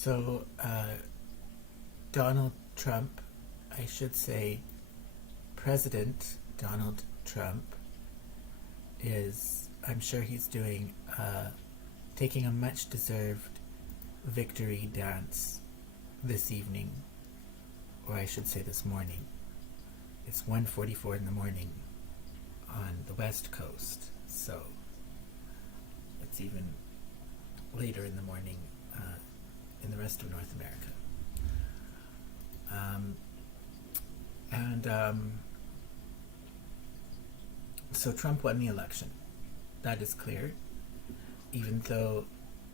So, Donald Trump, I should say President Donald Trump, I'm sure he's taking a much deserved victory dance this evening, or I should say this morning. It's 1:44 in the morning on the West Coast, so it's even later in the morning in the rest of North America. So Trump won the election. That is clear. Even though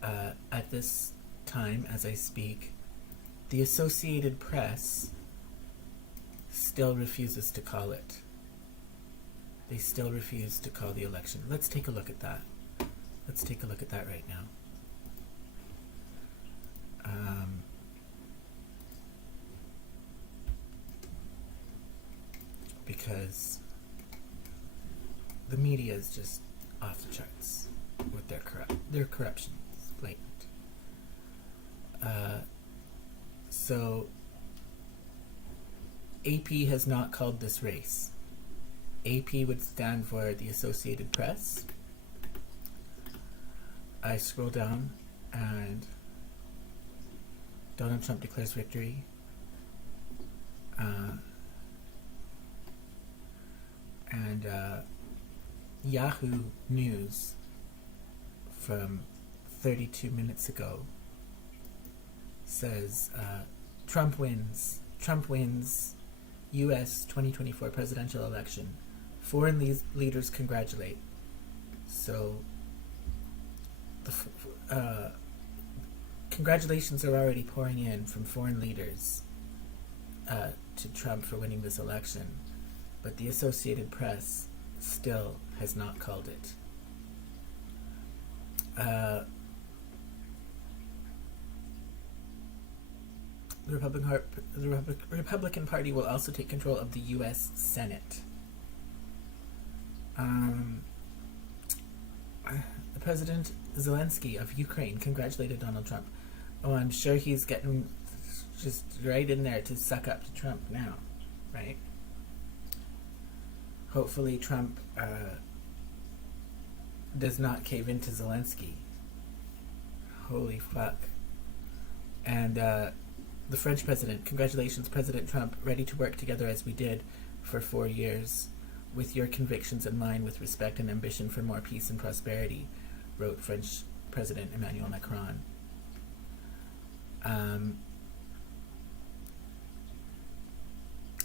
at this time, as I speak, the Associated Press still refuses to call it. They still refuse to call the election. Let's take a look at that. Let's take a look at that right now. Because the media is just off the charts with their corruption. It's blatant. So AP has not called this race. AP would stand for the Associated Press. I scroll down and Donald Trump declares victory. And Yahoo News from 32 minutes ago says Trump wins U.S. 2024 presidential election. Foreign leaders congratulate. So congratulations are already pouring in from foreign leaders to Trump for winning this election, but the Associated Press still has not called it. The Republican Party will also take control of the U.S. Senate. The President Zelensky of Ukraine congratulated Donald Trump. Oh, I'm sure he's getting just right in there to suck up to Trump now, right? Hopefully Trump does not cave into Zelensky. Holy fuck. And the French president, congratulations, President Trump, ready to work together as we did for 4 years, with your convictions in line with respect and ambition for more peace and prosperity, wrote French President Emmanuel Macron.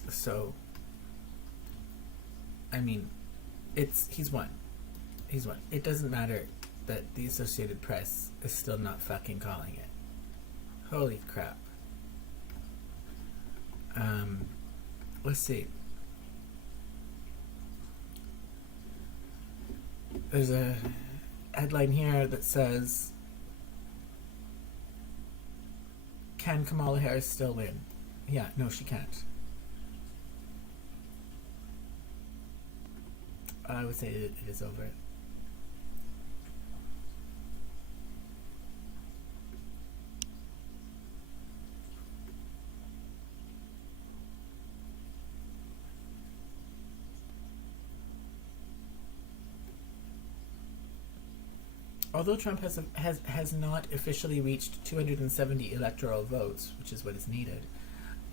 So, I mean, he's won. He's won. It doesn't matter that the Associated Press is still not fucking calling it. Holy crap. Let's see. There's a headline here that says, can Kamala Harris still win? Yeah, no, she can't. I would say it is over. Although Trump has not officially reached 270 electoral votes, which is what is needed,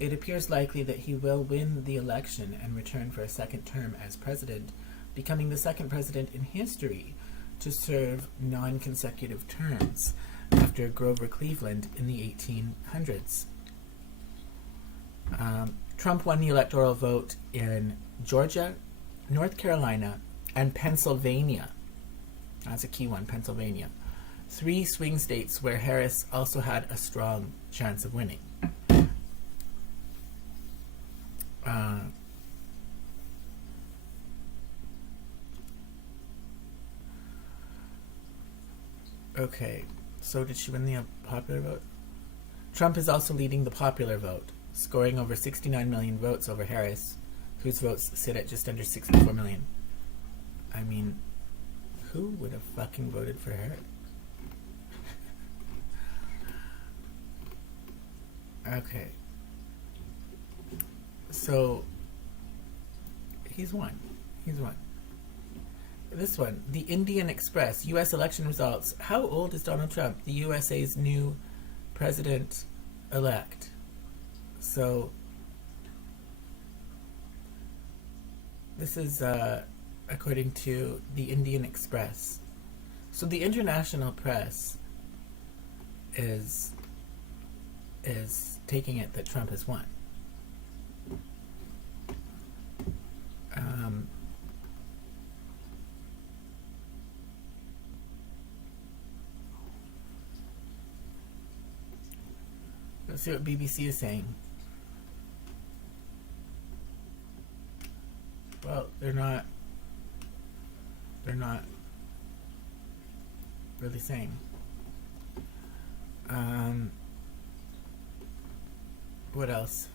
it appears likely that he will win the election and return for a second term as president, becoming the second president in history to serve non-consecutive terms after Grover Cleveland in the 1800s. Trump won the electoral vote in Georgia, North Carolina, and Pennsylvania. That's a key one, Pennsylvania. 3 swing states where Harris also had a strong chance of winning. Okay, so did she win the popular vote? Trump is also leading the popular vote, scoring over 69 million votes over Harris, whose votes sit at just under 64 million. I mean, who would have fucking voted for her? Okay. So he's won. He's won. This one, the Indian Express, U.S. election results. How old is Donald Trump, the USA's new president-elect? So, this is according to the Indian Express. So the international press is taking it that Trump has won. Let's see what BBC is saying. Well, they're not really saying. What else?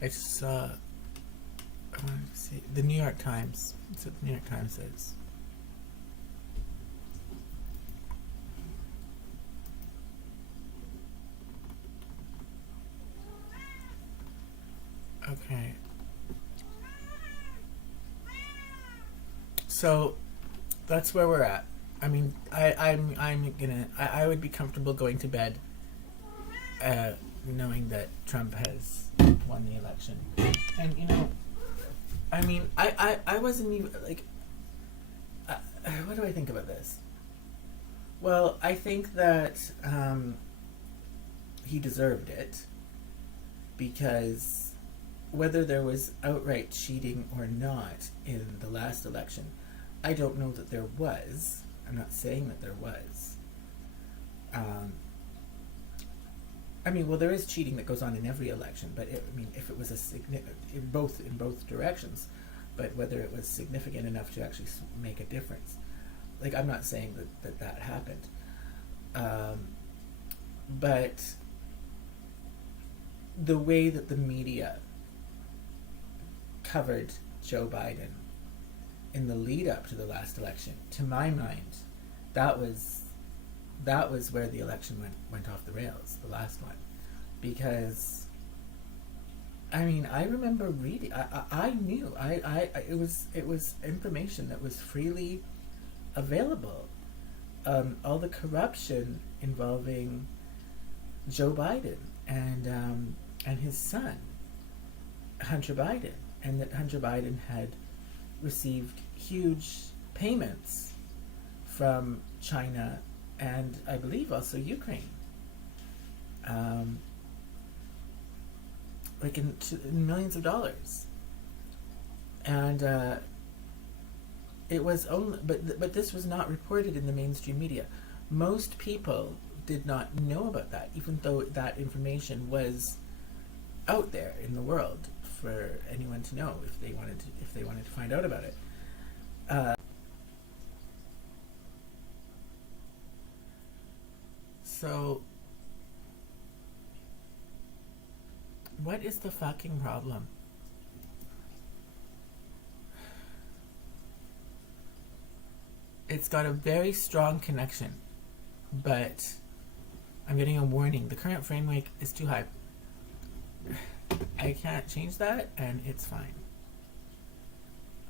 I just saw. I wanted to see the New York Times. That's what the New York Times says. Okay. So that's where we're at. I mean, I would be comfortable going to bed, knowing that Trump has won the election. And I mean, I wasn't even like. What do I think about this? Well, I think that he deserved it, because whether there was outright cheating or not in the last election, I don't know that there was. I'm not saying that there was. I mean, well, there is cheating that goes on in every election, but if it was in both directions, but whether it was significant enough to actually make a difference, like, I'm not saying that happened, but the way that the media covered Joe Biden in the lead up to the last election, to my mind, that was where the election went off the rails, the last one. Because I mean, I remember reading, I knew, it was information that was freely available, all the corruption involving Joe Biden and his son Hunter Biden, and that Hunter Biden had received huge payments from China and I believe also Ukraine, like in millions of dollars, and it was only, but this was not reported in the mainstream media. Most people did not know about that, even though that information was out there in the world for anyone to know if they wanted to find out about it. So, what is the fucking problem? It's got a very strong connection, but I'm getting a warning. The current frame rate is too high. I can't change that, and it's fine.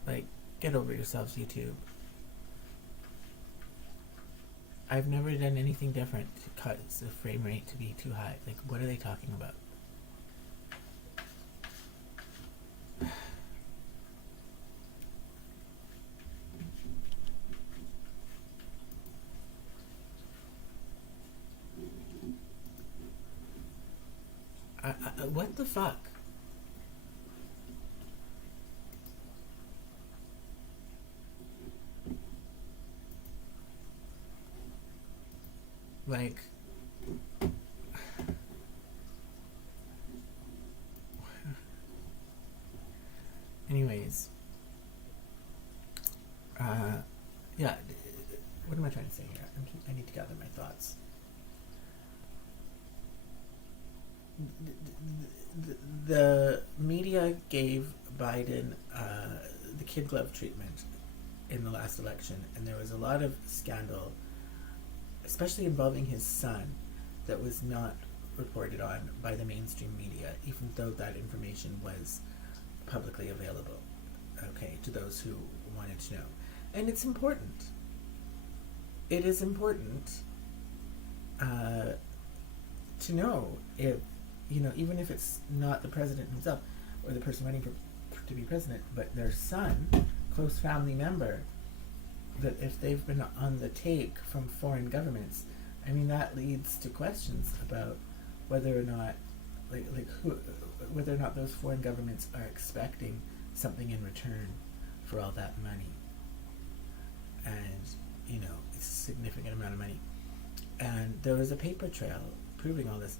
Like, get over yourselves, YouTube. I've never done anything different to cause the frame rate to be too high. Like, what are they talking about? What the fuck? Like, anyways, yeah, what am I trying to say here? I need to gather my thoughts. The media gave Biden the kid glove treatment in the last election, and there was a lot of scandal, especially involving his son, that was not reported on by the mainstream media, even though that information was publicly available, okay, to those who wanted to know. And it's important. It is important to know if, even if it's not the president himself or the person running to be president, but their son, close family member, that if they've been on the take from foreign governments, I mean, that leads to questions about whether or not, whether or not those foreign governments are expecting something in return for all that money. And, it's a significant amount of money. And there was a paper trail proving all this.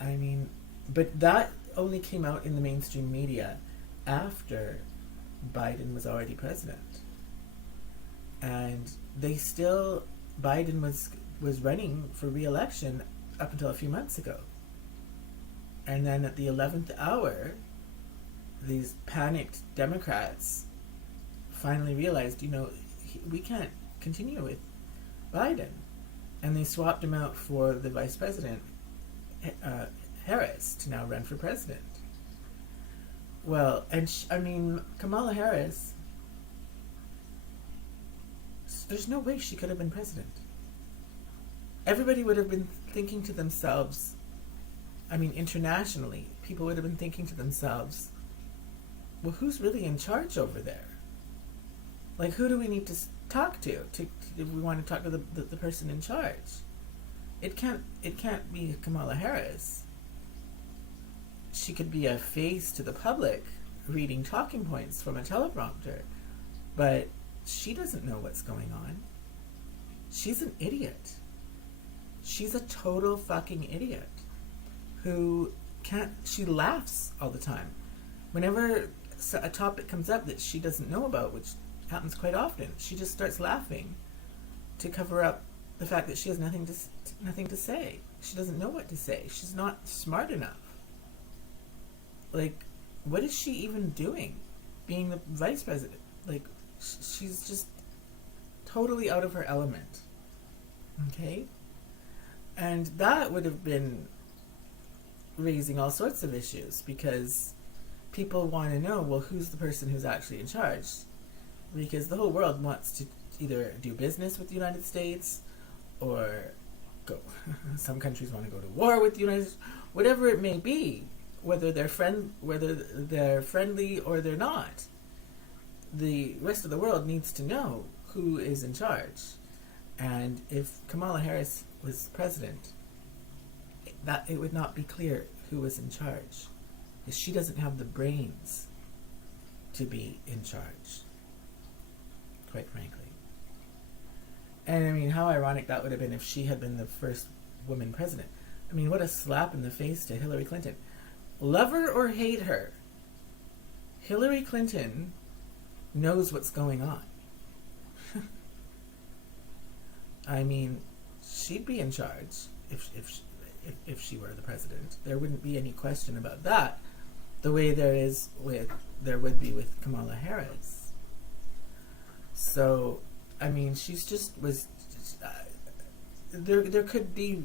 I mean, but that only came out in the mainstream media after Biden was already president. And Biden was running for re-election up until a few months ago. And then at the 11th hour, these panicked Democrats finally realized, we can't continue with Biden. And they swapped him out for the vice president, Harris, to now run for president. Well, and Kamala Harris, there's no way she could have been president. Everybody would have been thinking to themselves, internationally, people would have been thinking to themselves, well, who's really in charge over there? Like, who do we need to talk to if we want to talk to the person in charge? It can't be Kamala Harris. She could be a face to the public, reading talking points from a teleprompter, but she doesn't know what's going on. She's an idiot. She's a total fucking idiot who she laughs all the time. Whenever a topic comes up that she doesn't know about, which happens quite often, she just starts laughing to cover up the fact that she has nothing to say. She doesn't know what to say. She's not smart enough. Like, what is she even doing being the vice president? Like, she's just totally out of her element. Okay? And that would have been raising all sorts of issues, because people want to know, well, who's the person who's actually in charge? Because the whole world wants to either do business with the United States or go. Some countries want to go to war with the United States, whatever it may be, whether they're friendly or they're not. The rest of the world needs to know who is in charge. And if Kamala Harris was president, that it would not be clear who was in charge, because she doesn't have the brains to be in charge, quite frankly. And how ironic that would have been if she had been the first woman president. What a slap in the face to Hillary Clinton. Love her or hate her, Hillary Clinton knows what's going on. She'd be in charge if she were the president. There wouldn't be any question about that, the way there would be with Kamala Harris. So, she's just was. There could be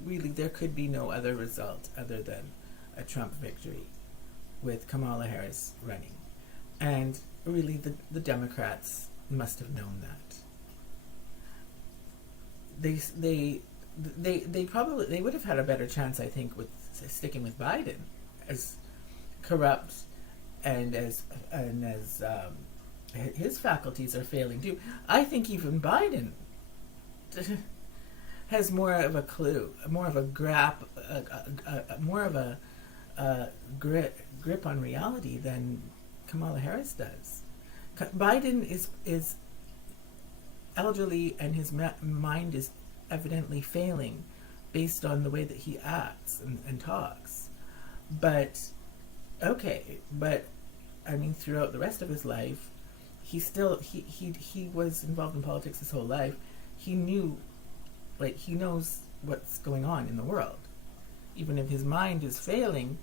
no other result other than a Trump victory with Kamala Harris running, and really the Democrats must have known that. They would have had a better chance, I think, with sticking with Biden, as corrupt and as his faculties are failing too. I think even Biden has more of a clue, more of a grip on reality than Kamala Harris does. Biden is elderly, and his mind is evidently failing based on the way that he acts and talks. But throughout the rest of his life, he was involved in politics his whole life. He knows what's going on in the world. Even if his mind is failing,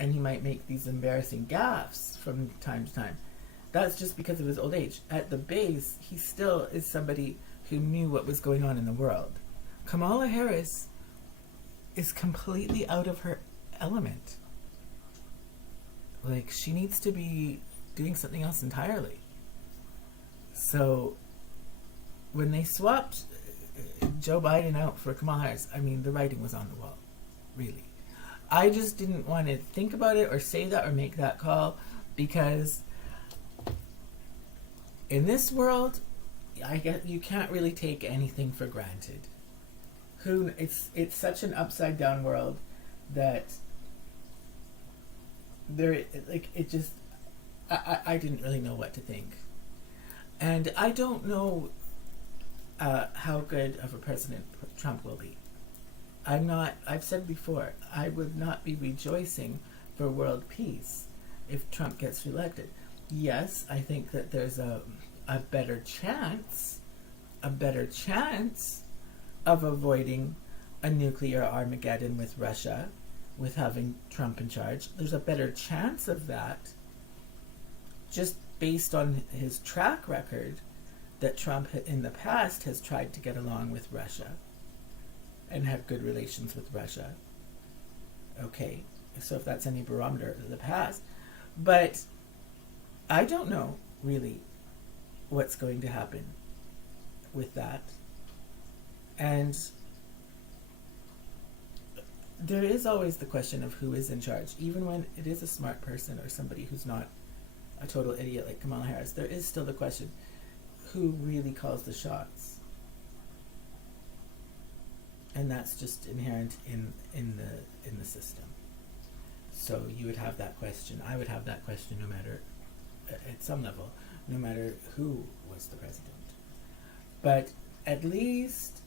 and he might make these embarrassing gaffes from time to time, that's just because of his old age. At the base, he still is somebody who knew what was going on in the world. Kamala Harris is completely out of her element. Like, she needs to be doing something else entirely. So, when they swapped Joe Biden out for Kamala Harris, I mean, the writing was on the wall, really. I just didn't want to think about it or say that or make that call because in this world, I get you can't really take anything for granted. It's such an upside down world that there like it just I didn't really know what to think, and I don't know how good of a president Trump will be. I've said before, I would not be rejoicing for world peace if Trump gets reelected. Yes, I think that there's a better chance of avoiding a nuclear Armageddon with Russia, with having Trump in charge. There's a better chance of that just based on his track record that Trump in the past has tried to get along with Russia and have good relations with Russia. Okay, so if that's any barometer of the past. But I don't know, really, what's going to happen with that. And there is always the question of who is in charge. Even when it is a smart person or somebody who's not a total idiot like Kamala Harris, there is still the question, who really calls the shots? And that's just inherent in the system. So you would have that question. I would have that question no matter, at some level, no matter who was the president. But at least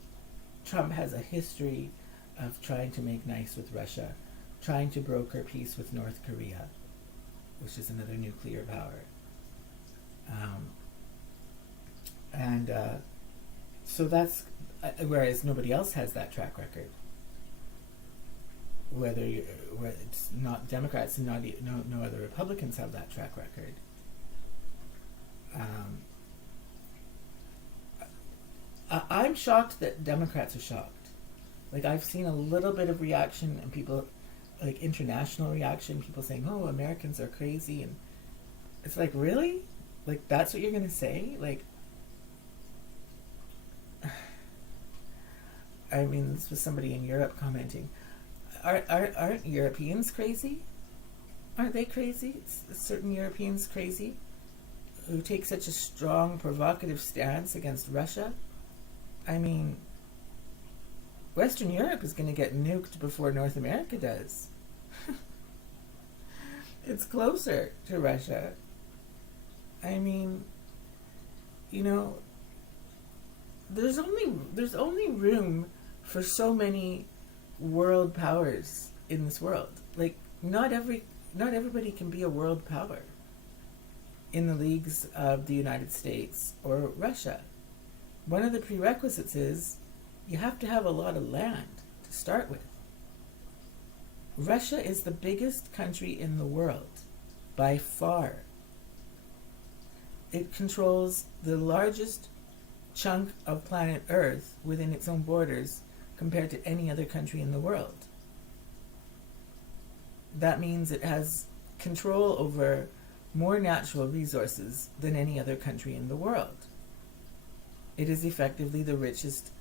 Trump has a history of trying to make nice with Russia, trying to broker peace with North Korea, which is another nuclear power. So that's, whereas nobody else has that track record. Where it's not Democrats and no other Republicans have that track record. I'm shocked that Democrats are shocked. Like, I've seen a little bit of reaction and people, like international reaction, people saying, oh, Americans are crazy. And it's like, really? Like, that's what you're going to say? Like, I mean, this was somebody in Europe commenting, aren't Europeans crazy? Aren't they crazy? Certain Europeans crazy who take such a strong, provocative stance against Russia? I mean, Western Europe is going to get nuked before North America does. It's closer to Russia. I mean, you know, there's only room for so many world powers in this world. Like, not everybody can be a world power in the leagues of the United States or Russia. One of the prerequisites is you have to have a lot of land to start with. Russia is the biggest country in the world by far. It controls the largest chunk of planet Earth within its own borders compared to any other country in the world. That means it has control over more natural resources than any other country in the world. It is effectively the richest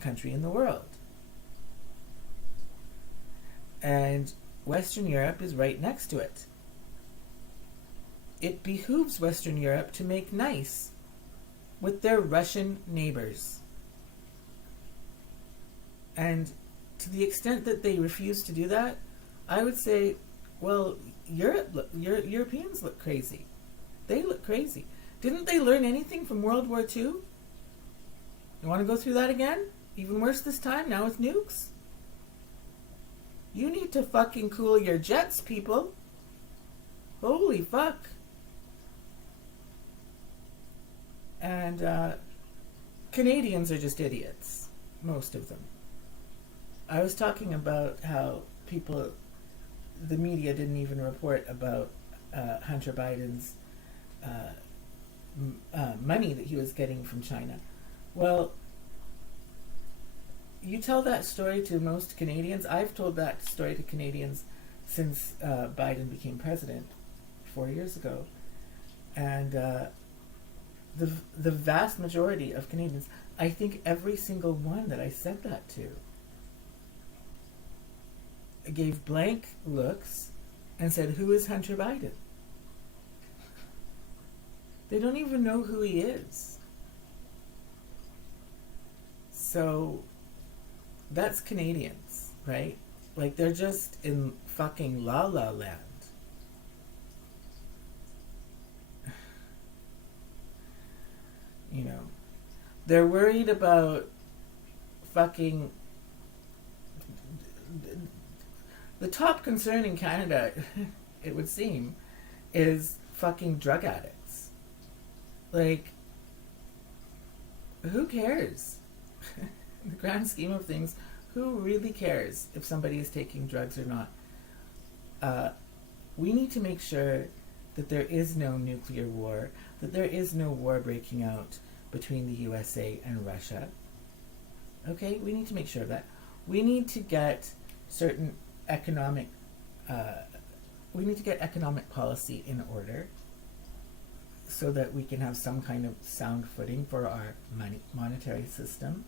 country in the world. And Western Europe is right next to it. It behooves Western Europe to make nice with their Russian neighbors. And to the extent that they refuse to do that, I would say, well, Europeans look crazy. They look crazy. Didn't they learn anything from World War II? You want to go through that again? Even worse this time, now with nukes? You need to fucking cool your jets, people. Holy fuck. And Canadians are just idiots. Most of them. I was talking about how the media didn't even report about Hunter Biden's money that he was getting from China. Well, you tell that story to most Canadians. I've told that story to Canadians since Biden became president 4 years ago, and the vast majority of Canadians, I think every single one that I said that to, gave blank looks and said, "Who is Hunter Biden?" They don't even know who he is. So that's Canadians, right? Like, they're just in fucking la la land. You know, they're worried about fucking. The top concern in Canada, it would seem, is fucking drug addicts. Like, who cares? In the grand scheme of things, who really cares if somebody is taking drugs or not? We need to make sure that there is no nuclear war, that there is no war breaking out between the USA and Russia. Okay, we need to make sure of that. We need to get certain economic policy in order so that we can have some kind of sound footing for our monetary system.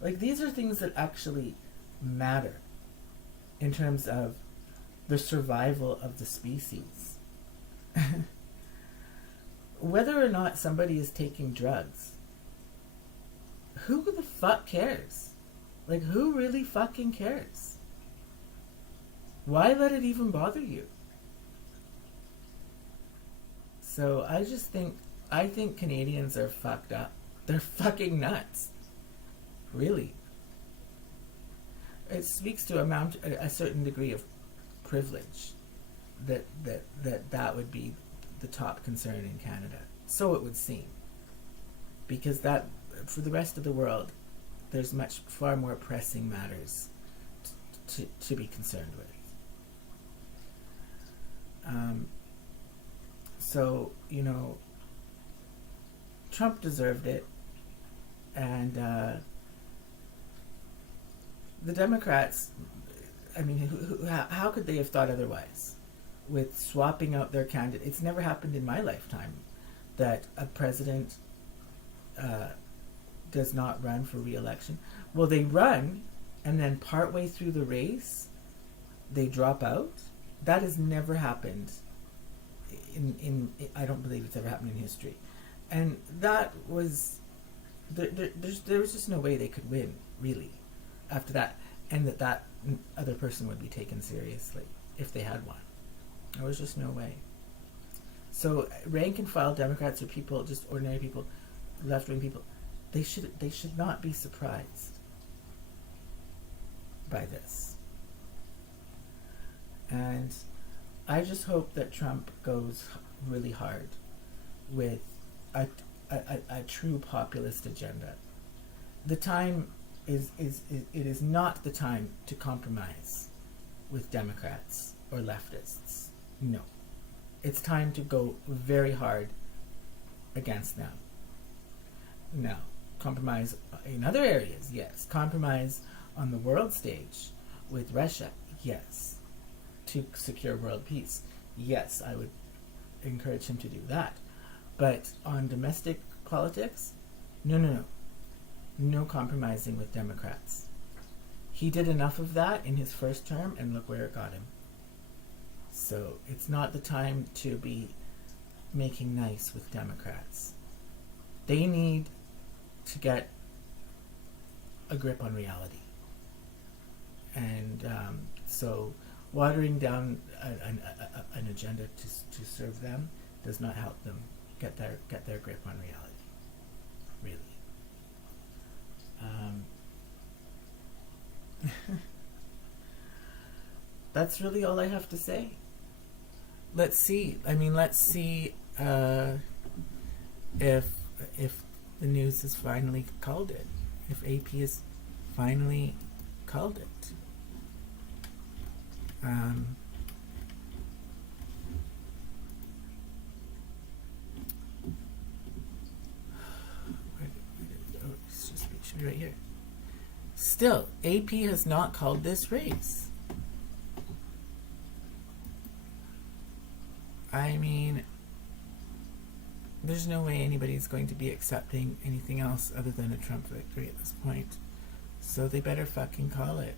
Like, these are things that actually matter in terms of the survival of the species. Whether or not somebody is taking drugs, who the fuck cares? Like, who really fucking cares? Why let it even bother you? So I think Canadians are fucked up. They're fucking nuts. Really. It speaks to a certain degree of privilege that would be the top concern in Canada. So it would seem. Because that, for the rest of the world, there's far more pressing matters to be concerned with. So, you know, Trump deserved it, and the Democrats, I mean, how could they have thought otherwise? With swapping out their candidate. It's never happened in my lifetime that a president does not run for re-election. Well, they run, and then partway through the race, they drop out. That has never happened in I don't believe it's ever happened in history. And that was, there was just no way they could win, really, after that. And that other person would be taken seriously if they had won. There was just no way. So rank and file Democrats are people, just ordinary people, left-wing people. They should not be surprised by this. And I just hope that Trump goes really hard with a true populist agenda. The time it is not the time to compromise with Democrats or leftists. No. It's time to go very hard against them. Now, compromise in other areas, yes. Compromise on the world stage with Russia, yes. To secure world peace, yes, I would encourage him to do that. But on domestic politics, no. No compromising with Democrats. He did enough of that in his first term, and look where it got him. So it's not the time to be making nice with Democrats. They need to get a grip on reality. And so watering down an agenda to serve them does not help them get their grip on reality, really. That's really all I have to say. Let's see. Let's see if the news has finally called it. If AP has finally called it. It should be right here. Still, AP has not called this race. I mean, there's no way anybody's going to be accepting anything else other than a Trump victory at this point. So they better fucking call it.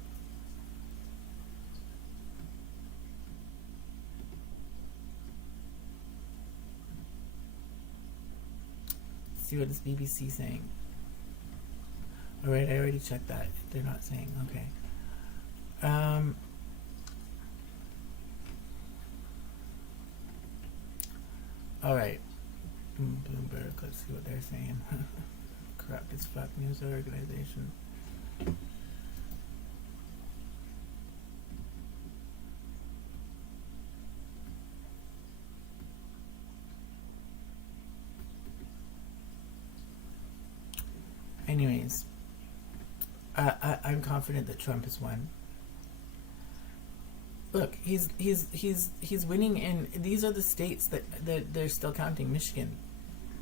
Let's see what is BBC saying. Alright, I already checked that. They're not saying. Okay. Alright. Bloomberg, let's see what they're saying. Corrupt as fuck news organization. Anyways, I'm confident that Trump has won. Look, he's winning in. These are the states that they're still counting. Michigan,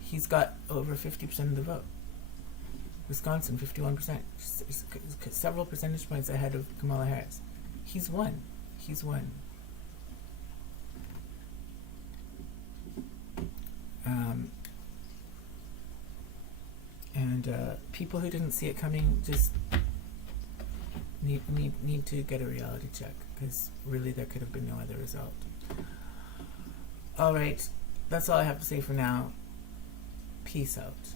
he's got over 50% of the vote. Wisconsin, 51%, several percentage points ahead of Kamala Harris. He's won. He's won. And people who didn't see it coming just need to get a reality check, because really there could have been no other result. Alright, that's all I have to say for now. Peace out.